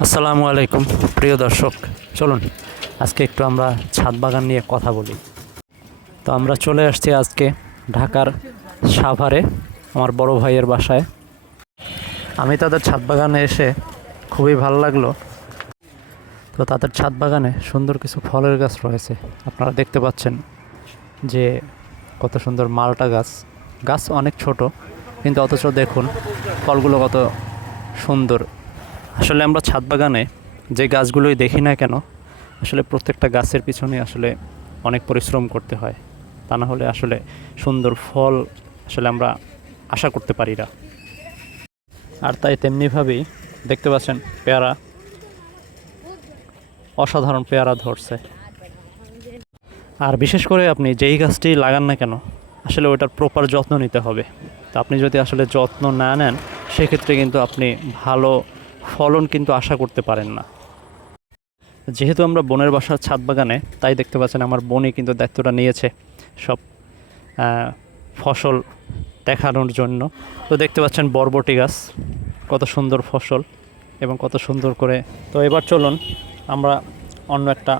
আসসালামু আলাইকুম প্রিয় দর্শক, চলুন আজকে একটু আমরা ছাদ বাগান নিয়ে কথা বলি। তো আমরা চলে আসছি আজকে ঢাকার সাভারে আমার বড় ভাইয়ের বাসায়। আমি তাদের ছাদ বাগানে এসে খুবই ভালো লাগলো। তো তাদের ছাদ বাগানে সুন্দর কিছু ফলের গাছ রয়েছে, আপনারা দেখতে পাচ্ছেন যে কত সুন্দর মালটা গাছ। গাছ অনেক ছোট, কিন্তু অথচ দেখুন ফলগুলো কত সুন্দর। আসলে আমরা ছাদ বাগানে যে গাছগুলোই দেখি না কেন, আসলে প্রত্যেকটা গাছের পিছনে আসলে অনেক পরিশ্রম করতে হয়, তা না হলে আসলে সুন্দর ফল আসলে আমরা আশা করতে পারি না। আর তাই তেমনিভাবেই দেখতে পাচ্ছেন পেয়ারা, অসাধারণ পেয়ারা ধরছে। আর বিশেষ করে আপনি যেই গাছটি লাগান না কেন, আসলে ওটার প্রপার যত্ন নিতে হবে। তো আপনি যদি আসলে যত্ন না নেন, সেক্ষেত্রে কিন্তু আপনি ভালো ফলন কিন্তু আশা করতে পারেন না। যেহেতু আমরা বোনের বাসার ছাদ বাগানে, তাই দেখতে পাচ্ছেন আমার বোনই কিন্তু দায়িত্বটা নিয়েছে সব ফসল দেখানোর জন্য। তো দেখতে পাচ্ছেন বরবটি গাছ, কত সুন্দর ফসল এবং কত সুন্দর করে। তো এবার চলুন আমরা অন্য একটা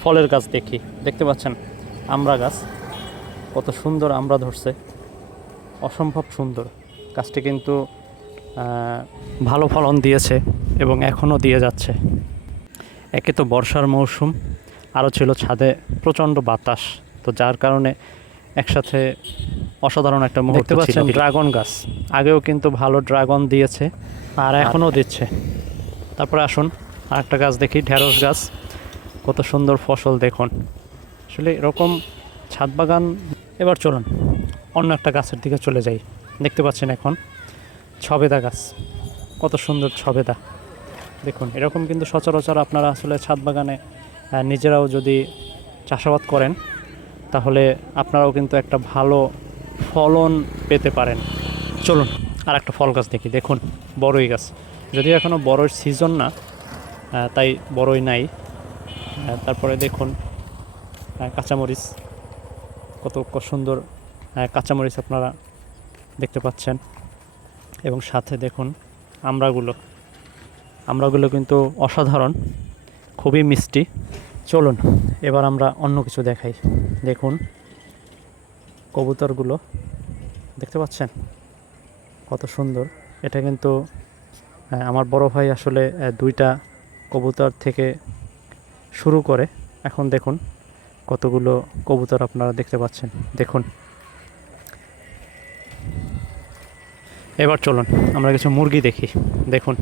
ফলের গাছ দেখি। দেখতে পাচ্ছেন আমড়া গাছ, কত সুন্দর আমড়া ধরছে, অসম্ভব সুন্দর। গাছটি কিন্তু ভালো ফলন দিয়েছে এবং এখনও দিয়ে যাচ্ছে। একে তো বর্ষার মৌসুম, আরও ছিল ছাদে প্রচণ্ড বাতাস, তো যার কারণে একসাথে অসাধারণ একটা মুহূর্ত। দেখতে পাচ্ছেন ড্রাগন গাছ, আগেও কিন্তু ভালো ড্রাগন দিয়েছে আর এখনও দিচ্ছে। তারপরে আসুন আরেকটা গাছ দেখি, ঢেঁড়স গাছ, কত সুন্দর ফসল দেখুন। আসলে এরকম ছাদ বাগান। এবার চলুন অন্য একটা গাছের দিকে চলে যাই। দেখতে পাচ্ছেন এখন ছবেদা গাছ, কত সুন্দর ছবেদা দেখুন। এরকম কিন্তু সচরাচর আপনারা আসলে ছাদ বাগানে নিজেরাও যদি চাষাবাদ করেন, তাহলে আপনারাও কিন্তু একটা ভালো ফলন পেতে পারেন। চলুন আর একটা ফল গাছ দেখি। দেখুন বড়ই গাছ, যদিও এখনও বড়ই সিজন না, তাই বড়ই নাই। তারপরে দেখুন কাঁচামরিচ, কত সুন্দর কাঁচামরিচ আপনারা দেখতে পাচ্ছেন। এবং সাথে দেখুন আমড়াগুলো কিন্তু অসাধারণ, খুবই মিষ্টি। চলুন এবার আমরা অন্য কিছু দেখাই। দেখুন কবুতরগুলো, দেখতে পাচ্ছেন কত সুন্দর। এটা কিন্তু আমার বড় ভাই আসলে দুইটা কবুতর থেকে শুরু করে এখন দেখুন কতগুলো কবুতর আপনারা দেখতে পাচ্ছেন। দেখুন এবার চলুন আমরা কিছু মুরগি দেখি। দেখুন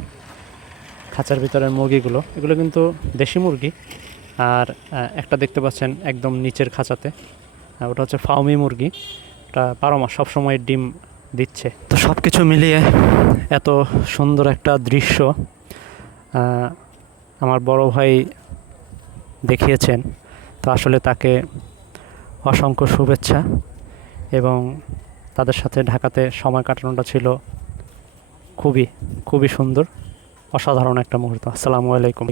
খাঁচার ভিতরের মুরগিগুলো, এগুলো কিন্তু দেশি মুরগি। আর একটা দেখতে পাচ্ছেন একদম নিচের খাঁচাতে, ওটা হচ্ছে ফার্মি মুরগি, ওটা 12 মাস সবসময় ডিম দিচ্ছে। তো সব কিছু মিলিয়ে এত সুন্দর একটা দৃশ্য আমার বড় ভাই দেখিয়েছেন। তো আসলে তাকে অসংখ্য শুভেচ্ছা, এবং তাদের সাথে ঢাকাতে সময় কাটানোটা ছিল খুবই খুবই সুন্দর, অসাধারণ একটা মুহূর্ত। আসসালামু আলাইকুম।